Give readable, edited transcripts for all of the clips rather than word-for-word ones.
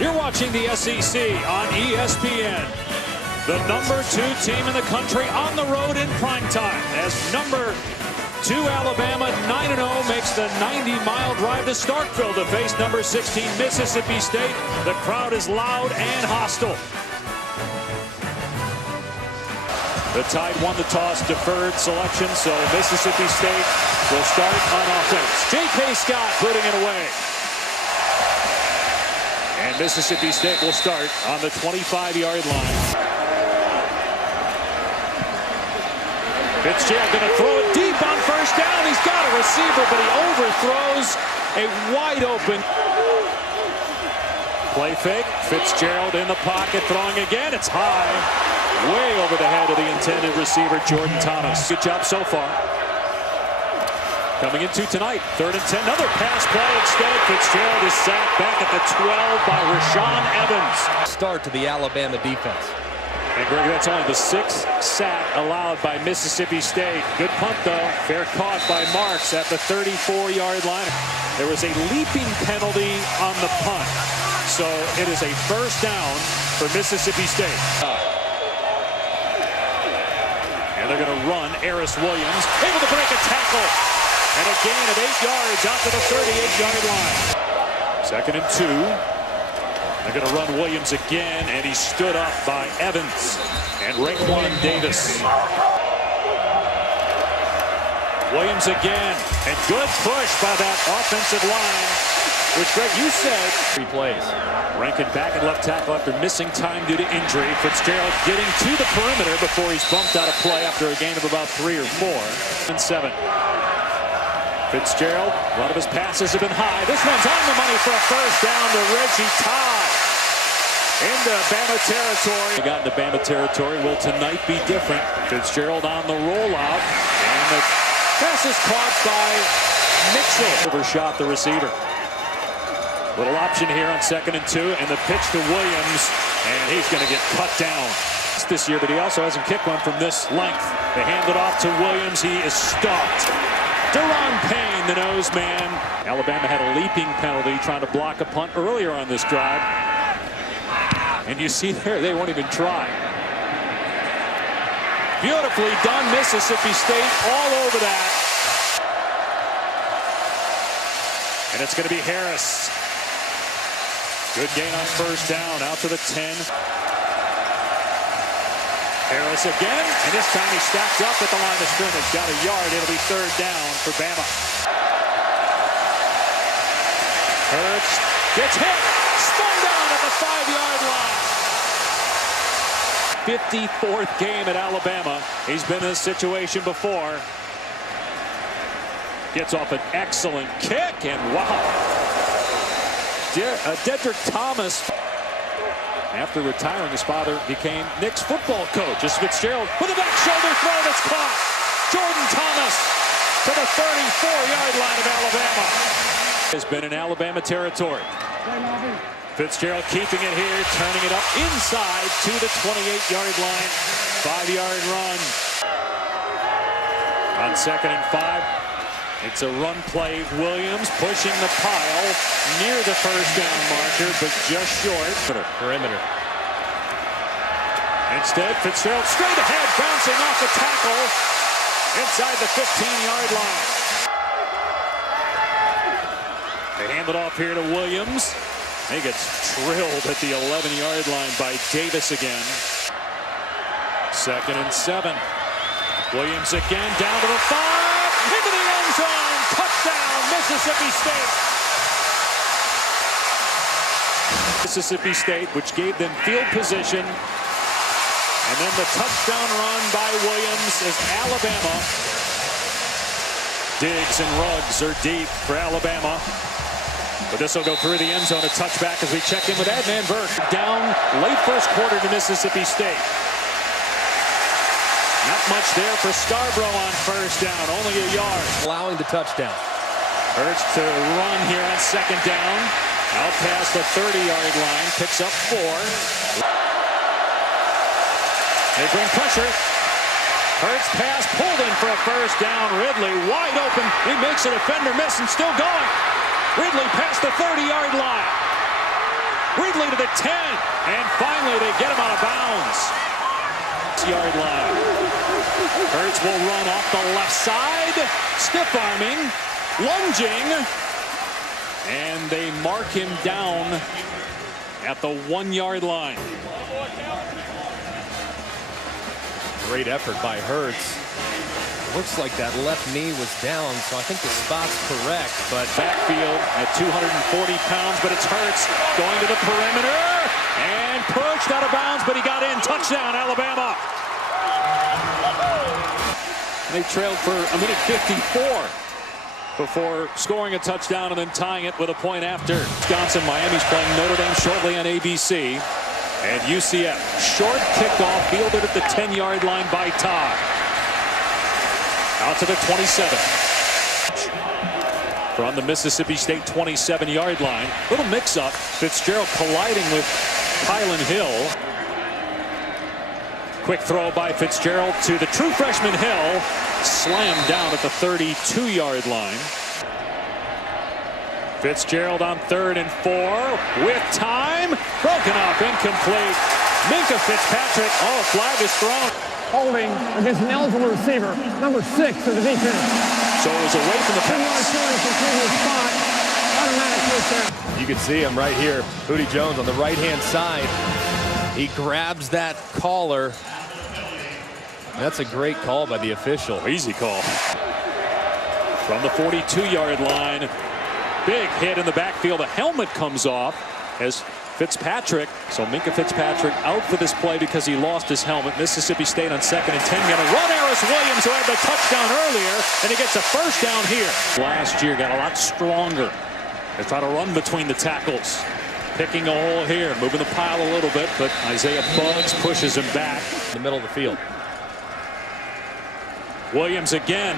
You're watching the SEC on ESPN. The number 2 team in the country on the road in primetime as number 2 Alabama 9-0 makes the 90-mile drive to Starkville to face number 16 Mississippi State. The crowd is loud and hostile. The Tide won the toss, deferred selection, so Mississippi State will start on offense. J.K. Scott putting it away. And Mississippi State will start on the 25-yard line. Fitzgerald going to throw it deep on first down. He's got a receiver, but he overthrows a wide open. Play fake. Fitzgerald in the pocket, throwing again. It's high, way over the head of the intended receiver, Jordan Thomas. Good job so far. Coming into tonight, 3rd and 10. Another pass play instead. Fitzgerald is sacked back at the 12 by Rashaan Evans. Start to the Alabama defense. And Greg, that's only the 6th sack allowed by Mississippi State. Good punt, though. Fair caught by Marks at the 34-yard line. There was a leaping penalty on the punt. So it is a first down for Mississippi State. And they're going to run Aris Williams, able to break a tackle. And a gain of 8 yards out to the 38-yard line. 2nd and 2. They're going to run Williams again, and he's stood up by Evans and Raekwon Davis. Williams again, and good push by that offensive line, which, Greg, you said. 3 plays. Rankin back at left tackle after missing time due to injury. Fitzgerald getting to the perimeter before he's bumped out of play after a gain of about 3 or 4. And 7. Fitzgerald, a lot of his passes have been high. This one's on the money for a first down to Reggie Todd. Into Bama territory. Got into Bama territory. Will tonight be different? Fitzgerald on the rollout. And the pass is caught by Mitchell. Overshot the receiver. Little option here on 2nd and 2. And the pitch to Williams. And he's going to get cut down this year, but he also hasn't kicked one from this length. They hand it off to Williams. He is stopped. Deron Payne, the nose man. Alabama had a leaping penalty trying to block a punt earlier on this drive. And you see there, they won't even try. Beautifully done, Mississippi State all over that. And it's going to be Harris. Good gain on first down, out to the 10. Harris again, and this time he stacks up at the line of scrimmage. Got a yard. It'll be 3rd down for Bama. Hurts gets hit. Spun down at the 5-yard line. 54th game at Alabama. He's been in this situation before. Gets off an excellent kick, and wow. Dedrick Thomas. After retiring, his father became Nick's football coach. As Fitzgerald with a back shoulder throw that's caught. Jordan Thomas to the 34-yard line of Alabama. Has been in Alabama territory. Fitzgerald keeping it here, turning it up inside to the 28-yard line. 5-yard run. On 2nd and 5. It's a run play. Williams pushing the pile near the first down marker, but just short. Perimeter. Instead, Fitzgerald straight ahead, bouncing off the tackle inside the 15-yard line. They hand it off here to Williams. He gets drilled at the 11-yard line by Davis again. 2nd and 7. Williams again down to the 5. Into the end zone. Touchdown, Mississippi State. Mississippi State, which gave them field position. And then the touchdown run by Williams as Alabama. Diggs and Ruggs are deep for Alabama. But this will go through the end zone. A touchback as we check in with Adnan Burke. Down late first quarter to Mississippi State. Not much there for Scarborough on first down, only a yard. Allowing the touchdown. Hurts to run here on 2nd down. Out past the 30-yard line, picks up 4. They bring pressure. Hurts pass pulled in for a first down. Ridley wide open. He makes a defender miss and still going. Ridley past the 30-yard line. Ridley to the 10. And finally they get him out of bounds. Yard line. Hurts will run off the left side. Stiff arming. Lunging. And they mark him down at the 1 yard line. Great effort by Hurts. Looks like that left knee was down, so I think the spot's correct. But Backfield at 240 pounds, but it's Hurts going to the perimeter and pushed out of bounds, but he got in. Touchdown, Alabama. They trailed for a minute 54 before scoring a touchdown and then tying it with a point after. Wisconsin, Miami's playing Notre Dame shortly on ABC. And UCF, short kickoff fielded at the 10-yard line by Todd. Out to the 27. From the Mississippi State 27-yard line. Little mix-up. Fitzgerald colliding with Kylan Hill. Quick throw by Fitzgerald to the true freshman Hill. Slammed down at the 32-yard line. Fitzgerald on 3rd and 4 with time. Broken up, incomplete. Minkah Fitzpatrick. Oh, a flag is thrown. Holding against an eligible receiver, number 6 of the defense. So it was away from the pass. you can see him right here. Hootie Jones on the right-hand side. He grabs that collar. That's a great call by the official. Easy call. From the 42-yard line. Big hit in the backfield. The helmet comes off as Fitzpatrick. So Minkah Fitzpatrick out for this play because he lost his helmet. Mississippi State on 2nd and 10. Going to run Harris Williams, who had the touchdown earlier, and he gets a first down here. Last year got a lot stronger. They try to run between the tackles. Picking a hole here, moving the pile a little bit, but Isaiah Buggs pushes him back. In the middle of the field. Williams again.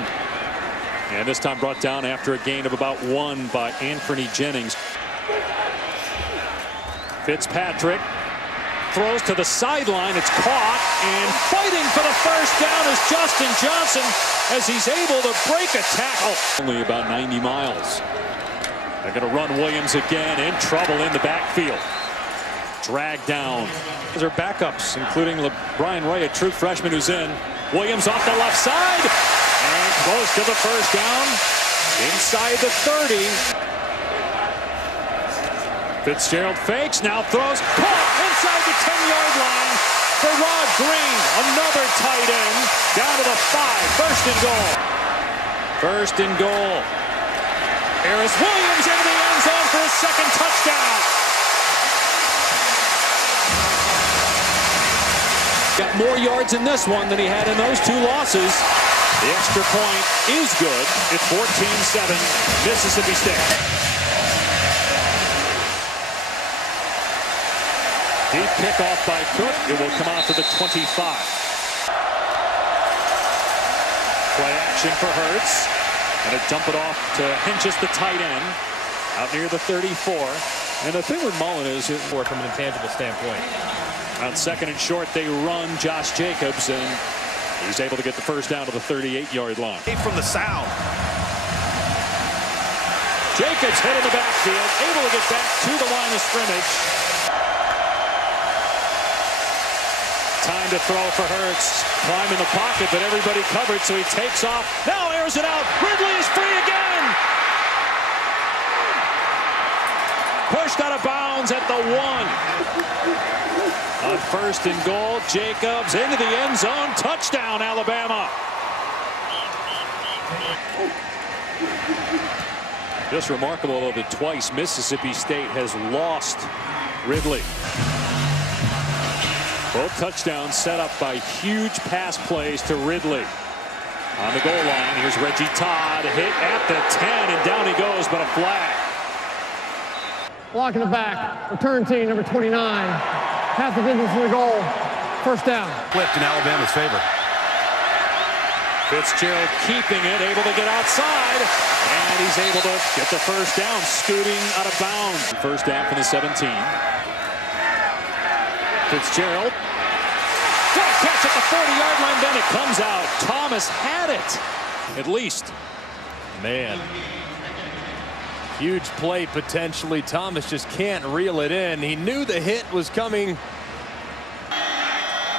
And this time brought down after a gain of about 1 by Anthony Jennings. Fitzpatrick throws to the sideline. It's caught, and fighting for the first down is Justin Johnson as he's able to break a tackle. Only about 90 miles. They're going to run Williams again, in trouble in the backfield. Dragged down. Those are backups, including Brian Ray, a true freshman who's in. Williams off the left side and close to the first down inside the 30. Fitzgerald fakes, now throws, caught inside the 10-yard line for Rod Green. Another tight end down to the 5. First and goal. First and goal. Harris Williams into the end zone for his second touchdown. Got more yards in this one than he had in those 2 losses. The extra point is good. It's 14-7 Mississippi State. Deep kickoff by Cook. It will come out to the 25. Play action for Hurts. Going to dump it off to Hentges, the tight end, out near the 34. And the thing with Mullen is, from an intangible standpoint. On 2nd and short, they run Josh Jacobs, and he's able to get the first down to the 38-yard line. From the sound. Jacobs hit in the backfield, able to get back to the line of scrimmage. Time to throw for Hurts. Climb in the pocket, but everybody covered, so he takes off. Now airs it out. Ridley is free again. Pushed out of bounds at the 1. On 1st and goal, Jacobs into the end zone. Touchdown, Alabama. Just remarkable that twice Mississippi State has lost Ridley. Both touchdowns set up by huge pass plays to Ridley. On the goal line, here's Reggie Todd, hit at the 10, and down he goes, but a flag. Block in the back, return team number 29. Half the distance from the goal, first down. Flipped in Alabama's favor. Fitzgerald keeping it, able to get outside, and he's able to get the first down, scooting out of bounds. First down from the 17. Fitzgerald. Great catch at the 40-yard line, then it comes out. Thomas had it, at least. Man. Huge play potentially. Thomas just can't reel it in. He knew the hit was coming.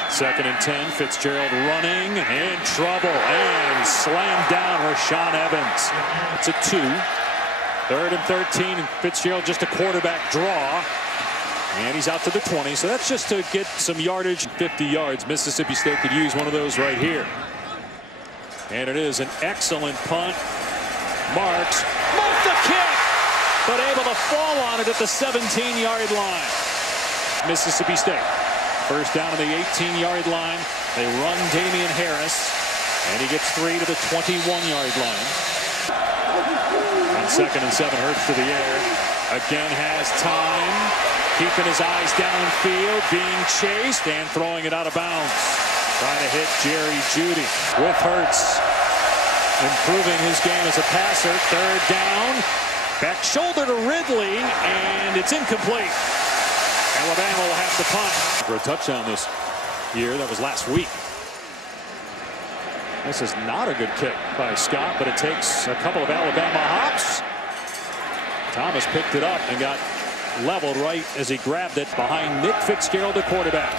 2nd and 10. Fitzgerald running in trouble and slammed down Rashaan Evans. It's a 2. 3rd and 13. And Fitzgerald just a quarterback draw. And he's out to the 20. So that's just to get some yardage. 50 yards. Mississippi State could use one of those right here. And it is an excellent punt. Marks the kick, but able to fall on it at the 17-yard line. Mississippi State. 1st down on the 18-yard line. They run Damian Harris, and he gets 3 to the 21-yard line. On 2nd and 7, Hurts to the air. Again has time. Keeping his eyes downfield, being chased, and throwing it out of bounds. Trying to hit Jerry Jeudy with Hurts. Improving his game as a passer. 3rd down. Back shoulder to Ridley, and it's incomplete. Alabama will have to punt. For a touchdown this year. That was last week. This is not a good kick by Scott, but it takes a couple of Alabama hops. Thomas picked it up and got leveled right as he grabbed it behind Nick Fitzgerald, the quarterback.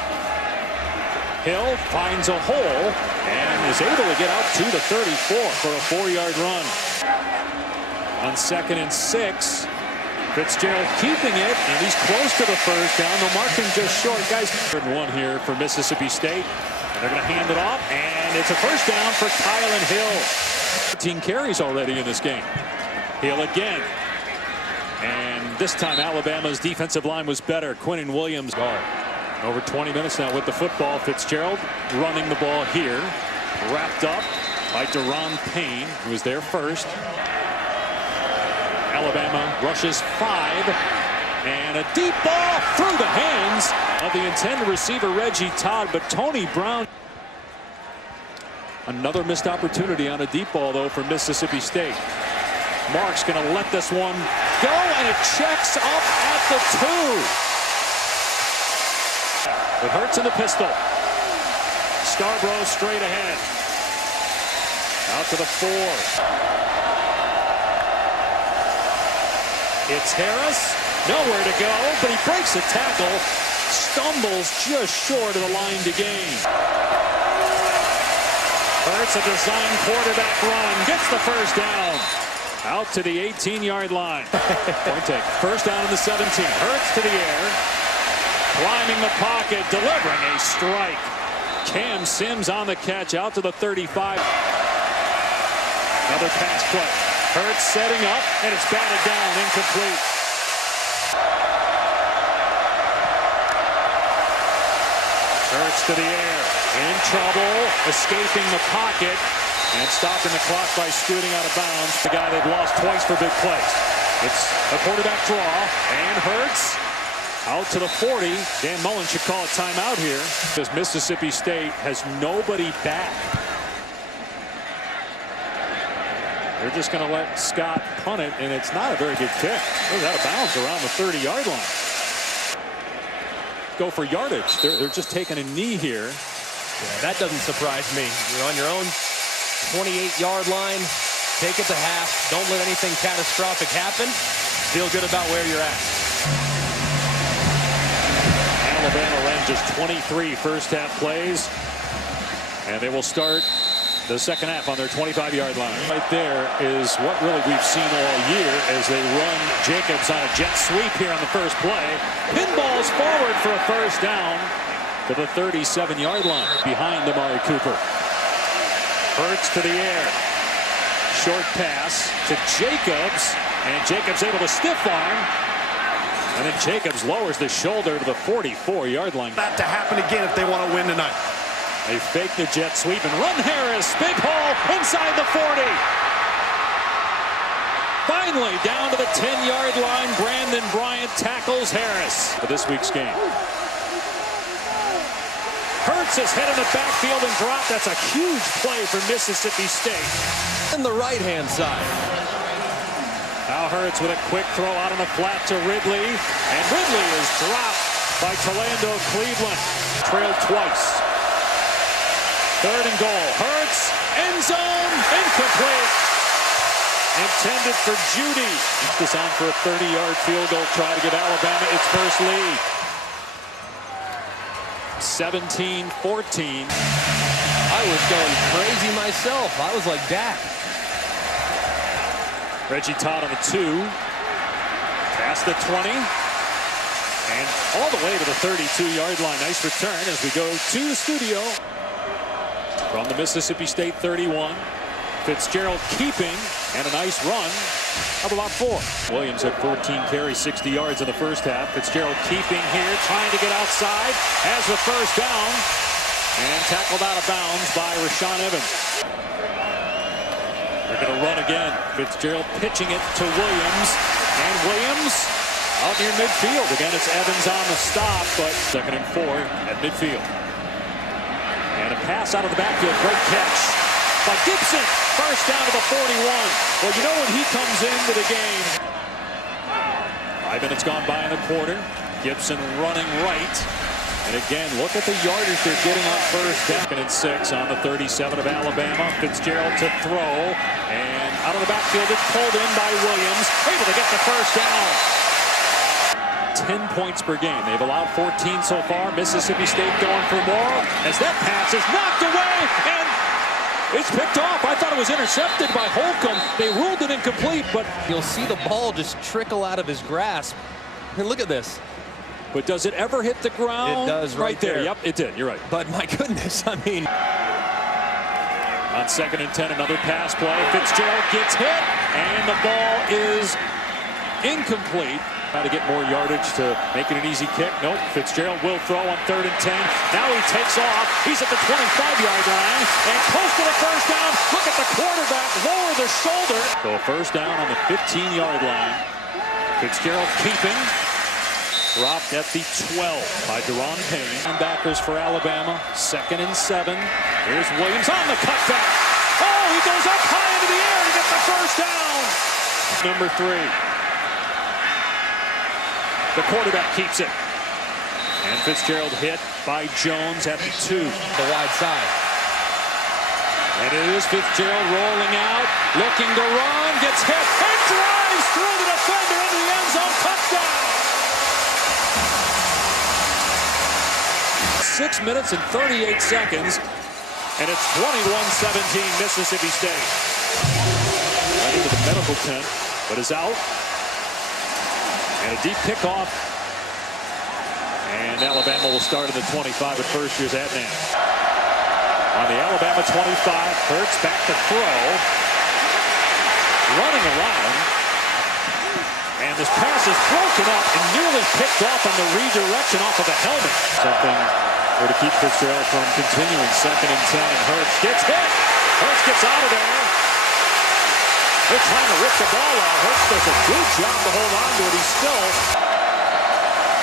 Hill finds a hole and is able to get out to the 34 for a 4-yard run. On 2nd and 6, Fitzgerald keeping it, and he's close to the 1st down. The marking just short. Guys, 3rd and 1 here for Mississippi State. And they're going to hand it off, and it's a 1st down for Kylan Hill. 13 carries already in this game. Hill again. And this time Alabama's defensive line was better. Quinnen Williams guard. Over 20 minutes now with the football. Fitzgerald running the ball here. Wrapped up by Deron Payne, who was there first. Alabama rushes 5. And a deep ball through the hands of the intended receiver, Reggie Todd. But Tony Brown. Another missed opportunity on a deep ball, though, for Mississippi State. Mark's going to let this one go, and it checks up at the 2. With Hurts in the pistol. Scarborough straight ahead. Out to the 4. It's Harris. Nowhere to go, but he breaks a tackle. Stumbles just short of the line to gain. Hurts a design quarterback run. Gets the 1st down. Out to the 18-yard line. Point take. 1st down in the 17. Hurts to the air. Climbing the pocket, delivering a strike. Cam Sims on the catch out to the 35. Another pass play. Hurts setting up, and it's batted down, incomplete. Hurts to the air, in trouble, escaping the pocket, and stopping the clock by scooting out of bounds. The guy they've lost twice for big plays. It's a quarterback draw, and Hurts out to the 40. Dan Mullen should call a timeout here because Mississippi State has nobody back. They're just going to let Scott punt it, and it's not a very good kick. It was out of bounds around the 30-yard line. Go for yardage. They're just taking a knee here. Yeah, that doesn't surprise me. You're on your own 28-yard line. Take it to half. Don't let anything catastrophic happen. Feel good about where you're at. Alabama ran just 23 first-half plays, and they will start the 2nd half on their 25-yard line. Right there is what really we've seen all year as they run Jacobs on a jet sweep here on the first play. Pinballs forward for a 1st down to the 37-yard line behind Amari Cooper. Hurts to the air. Short pass to Jacobs, and Jacobs able to stiff arm. And then Jacobs lowers the shoulder to the 44-yard line. That to happen again if they want to win tonight. They fake the jet sweep and run Harris. Big hole inside the 40. Finally down to the 10-yard line. Brandon Bryant tackles Harris for this week's game. Hurts his head in the backfield and dropped. That's a huge play for Mississippi State. On the right-hand side. Now Hurts with a quick throw out on the flat to Ridley. And Ridley is dropped by Tolando Cleveland. Trailed twice. 3rd and goal. Hurts, end zone, incomplete. intended for Judy. This on for a 30-yard field goal, try to give Alabama its first lead. 17-14. I was going crazy myself. I was like Dak. Reggie Todd on the 2. Past the 20. And all the way to the 32-yard line. Nice return as we go to the studio. From the Mississippi State 31. Fitzgerald keeping, and a nice run of about 4. Williams had 14 carries, 60 yards in the first half. Fitzgerald keeping here, trying to get outside, has the first down, and tackled out of bounds by Rashaan Evans. They're going to run again. Fitzgerald pitching it to Williams, and Williams out near midfield. Again, it's Evans on the stop, but 2nd and 4 at midfield. And a pass out of the backfield, great catch by Gibson. First down to the 41. Well, you know when he comes into the game. 5 minutes gone by in the quarter. Gibson running right. And again, look at the yardage they're getting on first down. 2nd and 6 on the 37 of Alabama. Fitzgerald to throw. And out of the backfield, it's pulled in by Williams. Able to get the first down. 10 points per game. They've allowed 14 so far. Mississippi State going for more. As that pass is knocked away. And it's picked off. I thought it was intercepted by Holcomb. They ruled it incomplete, but You'll see the ball just trickle out of his grasp. Here, look at this. but does it ever hit the ground? It does right there. Yep, it did. You're right. But my goodness, I mean. On 2nd and 10, another pass play. Fitzgerald gets hit, and the ball is incomplete. Try to get more yardage to make it an easy kick. Nope. Fitzgerald will throw on 3rd and 10. Now he takes off. He's at the 25-yard line and close to the first down. Look at the quarterback lower the shoulder. So a first down on the 15-yard line. Fitzgerald keeping. Dropped at the 12 by Deron Payne. Linebackers for Alabama. 2nd and 7. Here's Williams on the cutback. Oh, he goes up high into the air to get the first down. Number 3. The quarterback keeps it. And Fitzgerald hit by Jones at the 2. The wide side. And it is Fitzgerald rolling out, looking to run, gets hit, and drives through the defender into the end zone. Touchdown! 6 minutes and 38 seconds, and it's 21-17 Mississippi State. Right into the medical tent, but is out. And a deep kickoff. And Alabama will start at the 25 at first. Here's Adnan. On the Alabama 25, Hurts back to throw. Running around. And this pass is broken up and nearly picked off on the redirection off of the helmet. Something to keep Fitzgerald from continuing. 2nd and 10. Hurts gets hit. Hurts gets out of there. They're trying to rip the ball out. Hurts does a good job to hold on to it. He's still.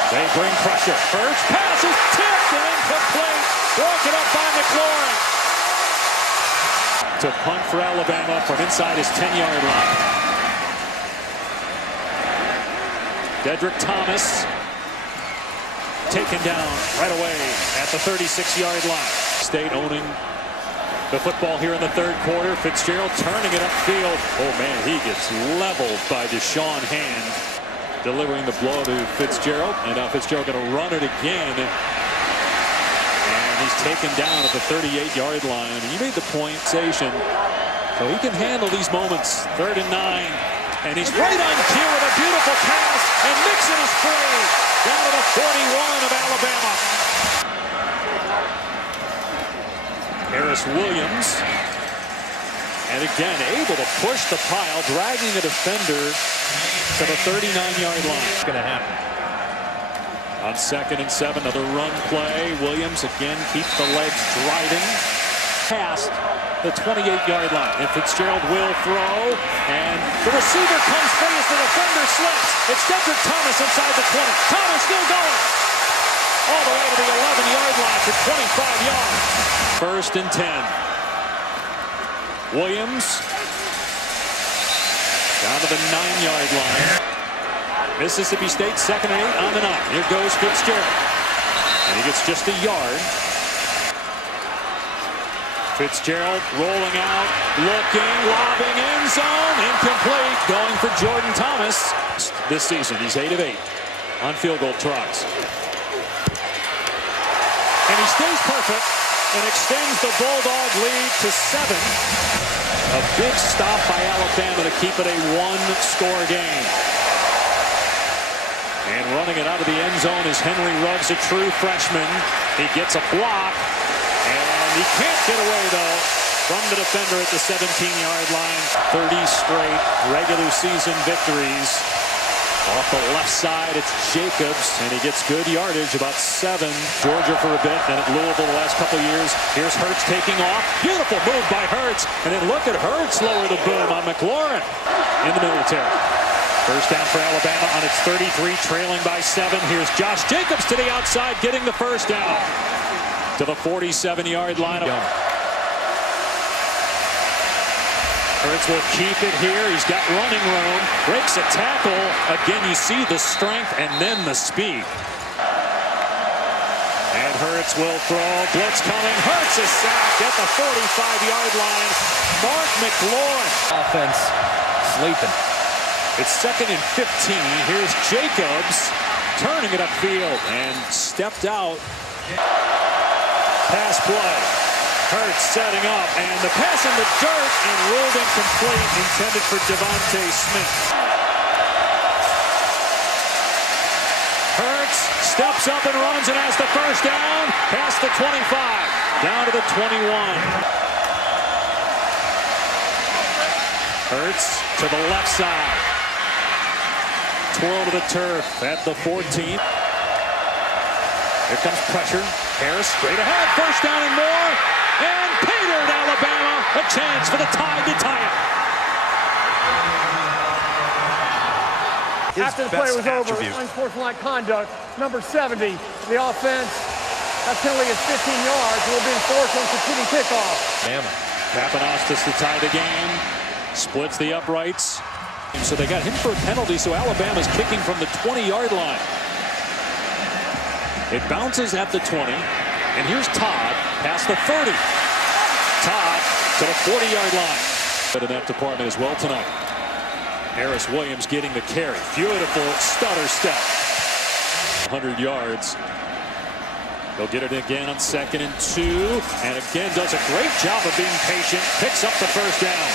They bring pressure. First pass is tipped and incomplete. Broken up by McLaurin. To punt for Alabama from inside his 10-yard line. Dedrick Thomas taken down right away at the 36-yard line. State owning the football here in the 3rd quarter. Fitzgerald turning it upfield. Oh, man, he gets leveled by Deshaun Hand. Delivering the blow to Fitzgerald. And now Fitzgerald going to run it again. And he's taken down at the 38-yard line. And he made the point, Station, so he can handle these moments. 3rd and 9. And he's right on cue with a beautiful pass. And Mixon is free. Down to the 41 of Alabama. Harris Williams, and again able to push the pile, dragging the defender to the 39-yard line. It's going to happen. On 2nd and 7, another run play. Williams again keeps the legs driving past the 28-yard line. And Fitzgerald will throw, and the receiver comes free as the defender slips. It's Dedrick Thomas inside the 20. Thomas still going. All the way to the 11-yard line for 25 yards. 1st and 10. Williams down to the 9-yard line. Mississippi State 2nd and 8 on the 9. Here goes Fitzgerald. And he gets just a yard. Fitzgerald rolling out, looking, lobbing, end zone, incomplete, going for Jordan Thomas. This season, he's 8 of 8 on field goal tries. And he stays perfect and extends the Bulldog lead to 7. A big stop by Alabama to keep it a one-score game. And running it out of the end zone is Henry Ruggs, a true freshman. He gets a block. And he can't get away, though, from the defender at the 17-yard line. 30 straight regular season victories. Off the left side, it's Jacobs, and he gets good yardage, about 7. Georgia for a bit, and at Louisville the last couple of years. Here's Hurts taking off. Beautiful move by Hurts. And then look at Hurts lower the boom on McLaurin in the military. First down for Alabama on its 33, trailing by 7. Here's Josh Jacobs to the outside, getting the first down to the 47-yard line. Hurts will keep it here. He's got running room. Breaks a tackle. Again, you see the strength and then the speed. And Hurts will throw. Blitz coming. Hurts is sacked at the 45-yard line. Mark McLaurin. Offense sleeping. It's 2nd and 15. Here's Jacobs turning it upfield and stepped out. Pass play. Hurts setting up, and the pass in the dirt and ruled incomplete, intended for Devontae Smith. Hurts steps up and runs and has the first down, past the 25, down to the 21. Hurts to the left side. Twirl to the turf at the 14. Here comes pressure. Harris straight ahead, first down and more. And Petered Alabama, a chance for the Tide to tie it. After the play was over, unsportsmanlike conduct, number 70, the offense. That penalty is 15 yards. Will be enforced on competing kickoff. Bama. Pappanastis to tie the game. Splits the uprights. So they got him for a penalty, so Alabama's kicking from the 20-yard line. It bounces at the 20. And here's Todd past the 30. Todd to the 40-yard line. But in that department as well tonight. Harris Williams getting the carry. Beautiful stutter step. 100 yards. They'll get it again on 2nd and 2. And again does a great job of being patient. Picks up the first down.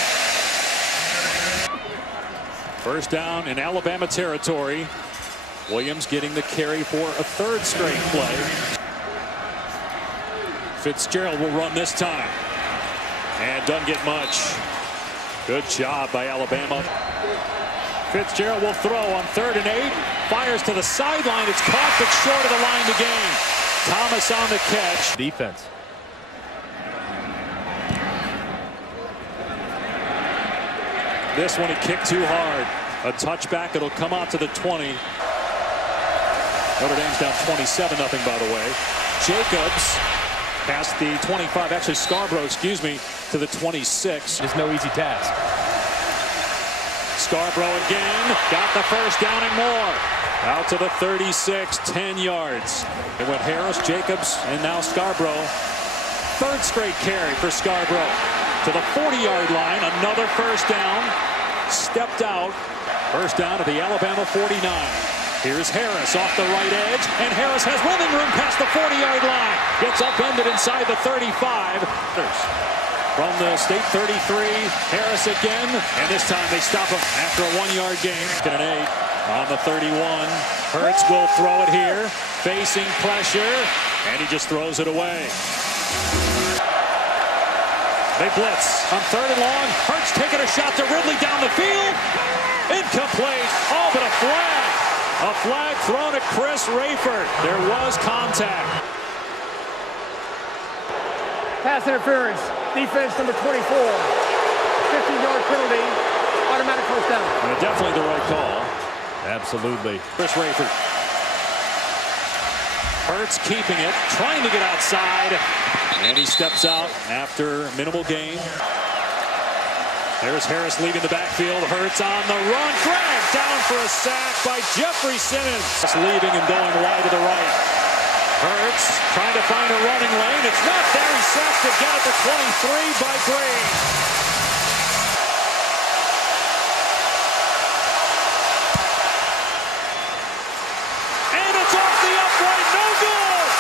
First down in Alabama territory. Williams getting the carry for a 3rd straight play. Fitzgerald will run this time. And doesn't get much. Good job by Alabama. Fitzgerald will throw on 3rd and 8. Fires to the sideline. It's caught but short of the line to gain. Thomas on the catch. Defense. This one he kicked too hard. A touchback. It'll come out to the 20. Notre Dame's down 27-0, by the way. Jacobs past the 25. Actually, Scarborough, excuse me, to the 26. It's no easy task. Scarborough again. Got the first down and more. Out to the 36, 10 yards. It went Harris, Jacobs, and now Scarborough. 3rd straight carry for Scarborough. To the 40-yard line. Another first down. Stepped out. First down to the Alabama 49. Here's Harris off the right edge, and Harris has running room past the 40-yard line. Gets upended inside the 35. From the state 33, Harris again, and this time they stop him after a 1-yard gain. 2nd and 8 on the 31. Hurts will throw it here, facing pressure, and he just throws it away. They blitz on 3rd and long. Hurts taking a shot to Ridley down the field. Incomplete. All but a flag. A flag thrown at Chris Rayford. There was contact. Pass interference. Defense number 24. 15-yard penalty. Automatic first down. And definitely the right call. Absolutely. Chris Rayford. Hurts keeping it, trying to get outside. And he steps out after minimal gain. There's Harris leaving the backfield. Hurts on the run. Dragged down for a sack by Jeffrey Simmons. Leaving and going wide to the right. Hurts Hurts trying to find a running lane. It's not there. He's sacked again at the 23 by Green. And it's off the upright. No good.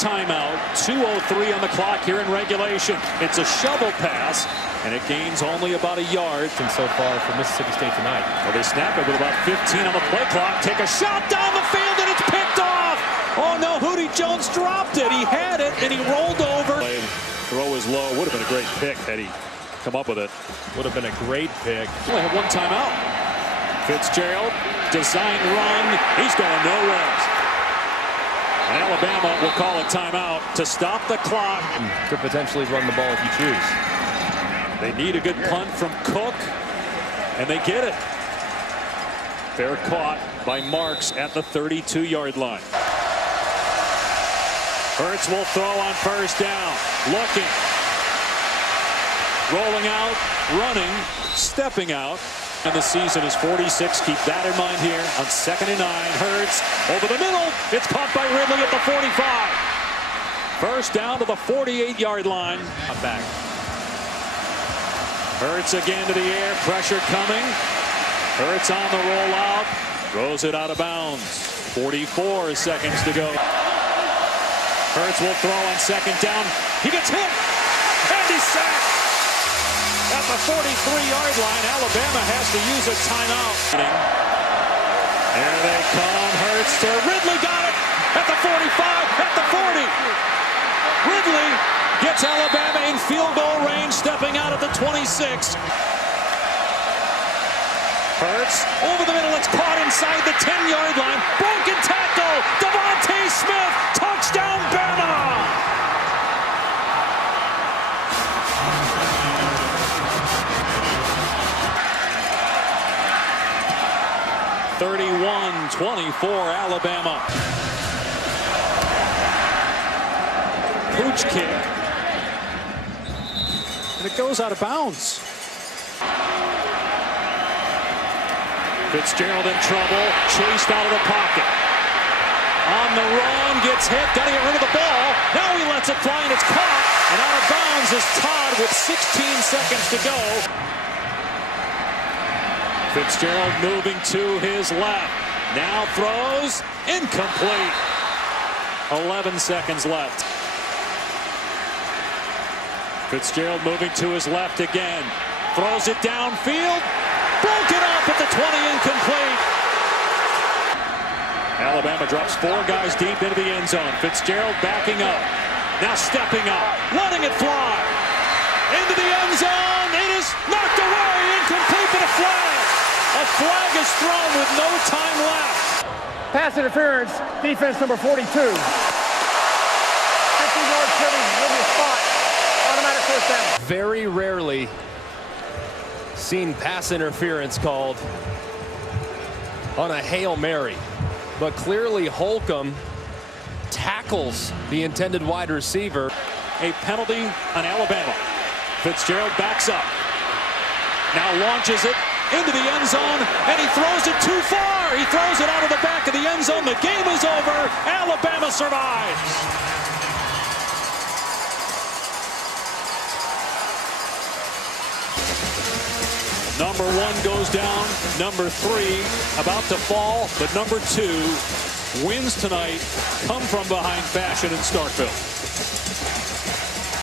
Timeout. 2:03 on the clock here in regulation. It's a shovel pass, and it gains only about a yard. And so far for Mississippi State tonight. Well, they snap it with about 15 on the play clock. Take a shot down the field, and it's picked off. Oh, no, Hootie Jones dropped it. He had it, and he rolled over. Throw is low. Would have been a great pick had he come up with it. Would have been a great pick. Only had one timeout. Fitzgerald, design run. He's going nowhere. And Alabama will call a timeout to stop the clock. Could potentially run the ball if you choose. They need a good punt from Cook, and they get it. Fair caught by Marks at the 32-yard line. Hurts will throw on first down. Looking. Rolling out, running, stepping out. And the season is 46. Keep that in mind here on 2nd and 9. Hurts over the middle. It's caught by Ridley at the 45. First down to the 48-yard line. Back. Hurts again to the air. Pressure coming. Hurts on the rollout. Throws it out of bounds. 44 seconds to go. Hurts will throw on 2nd down. He gets hit. And he's sacked. At the 43-yard line, Alabama has to use a timeout. There they come. Hurts to Ridley. Got it at the 45, at the 40. Ridley gets Alabama in field goal range, stepping out at the 26. Hurts over the middle. It's caught inside the 10-yard line. Broken tackle. Devontae Smith. Touchdown, Bama. 31-24 Alabama. Pooch kick. And it goes out of bounds. Fitzgerald in trouble. Chased out of the pocket. On the run. Gets hit. Got to get rid of the ball. Now he lets it fly and it's caught. And out of bounds is Todd with 16 seconds to go. Fitzgerald moving to his left. Now throws. Incomplete. 11 seconds left. Fitzgerald moving to his left again. Throws it downfield. Broken up at the 20. Incomplete. Alabama drops 4 guys deep into the end zone. Fitzgerald backing up. Now stepping up. Letting it fly. Into the end zone. It is knocked away. Incomplete, but a flag. A flag is thrown with no time left. Pass interference, defense number 42. 50-yard penalty, will be a spot. Automatic first down. Very rarely seen pass interference called on a Hail Mary. But clearly Holcomb tackles the intended wide receiver. A penalty on Alabama. Fitzgerald backs up. Now launches it into the end zone, and he throws it too far. He throws it out of the back of the end zone. The game is over. Alabama survives. Number 1 goes down. Number 3 about to fall, but number 2 wins tonight. Come from behind fashion in Starkville.